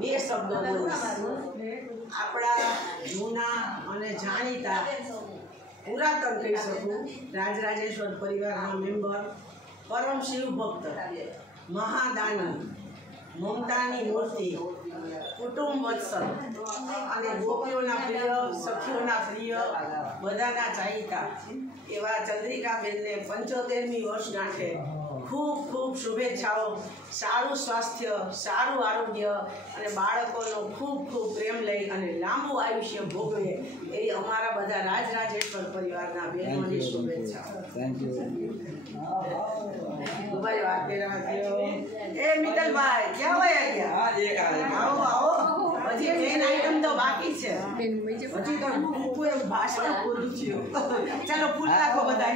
બે શબ્દો બોલીશ. આપણા જૂના અને જાણીતા પુરાતન કહી શકું રાજરાજેશ્વર પરિવારના મેમ્બર, પરમ શિવ ભક્ત, મહાદાની, મમતાની મૂર્તિ, કુટુંબ વત્સલ અને ગોપીઓના પ્રિય, સખીઓના પ્રિય, બધાના ચાહિતા એવા ચંદ્રિકાબેનને 75મી વર્ષગાંઠે ખૂબ ખૂબ શુભેચ્છાઓ. સારું સ્વાસ્થ્ય, સારું આરોગ્ય અને બાળકોનો ખૂબ ખૂબ પ્રેમ લઈ અને લાંબુ આયુષ્ય ભોગવે એવી અમારા બધા રાજરાજેશ્વર પરિવારના બહેનોની શુભેચ્છાઓ. ભાઈ વાત કરવા દો. એ મિત્તલભાઈ ક્યાં વયા ગયા? આવો આવો, હજી મેન આઈટમ તો બાકી છે. હજી તો પૂરું ભાષણ પૂરું થયું. ચાલો ફૂલ નાખો બધા.